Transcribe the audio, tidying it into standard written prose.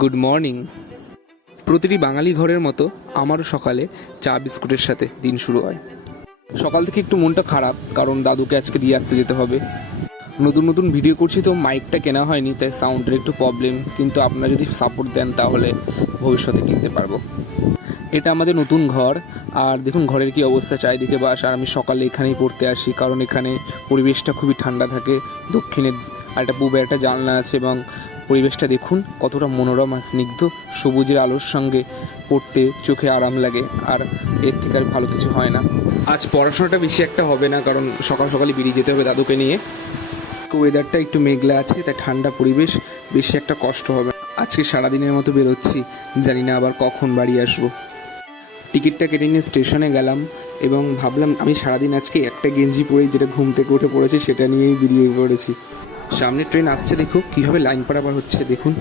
Good morning. প্রতিটি বাঙালি ঘরের মতো আমারও সকালে চা বিস্কুটের সাথে দিন শুরু হয়। সকাল থেকে একটু মনটা খারাপ, কারণ দাদুকে আজকে দিয়ে আসতে যেতে হবে। নতুন নতুন ভিডিও করছি তো মাইকটা কেনা হয়নি, তাই সাউন্ডের একটু প্রবলেম, কিন্তু আপনারা যদি সাপোর্ট দেন তাহলে ভবিষ্যতে কিনতে পারবো। এটা আমাদের নতুন ঘর, আর দেখুন ঘরের কি অবস্থা, চারিদিকে বাস। আর আমি সকালে এখানেই পড়তে আসি, কারণ এখানে পরিবেশটা খুবই ঠান্ডা থাকে। দক্ষিণে আর একটা পূবে একটা জানলা আছে, এবং পরিবেশটা দেখুন কতটা মনোরম আর স্নিগ্ধ। সবুজের আলোর সঙ্গে পড়তে চোখে আরাম লাগে, আর এর থেকে আর ভালো কিছু হয় না। আজ পড়াশোনাটা বেশি একটা হবে না, কারণ সকাল সকালে বেরিয়ে যেতে হবে দাদুকে নিয়ে। ওয়েদারটা একটু মেঘলা আছে, তাই ঠান্ডা পরিবেশ, বেশি একটা কষ্ট হবে না। আজকে সারাদিনের মতো বেরোচ্ছি, জানি না আবার কখন বাড়ি আসবো। টিকিটটা কেটে নিয়ে স্টেশনে গেলাম, এবং ভাবলাম আমি সারাদিন আজকে একটা গেঞ্জি পরে, যেটা ঘুম থেকে উঠে পড়েছি সেটা নিয়েই বেরিয়ে পড়েছি। সামনে ট্রেন আসছে, দেখো কীভাবে লাইন পারাবার হচ্ছে দেখুন।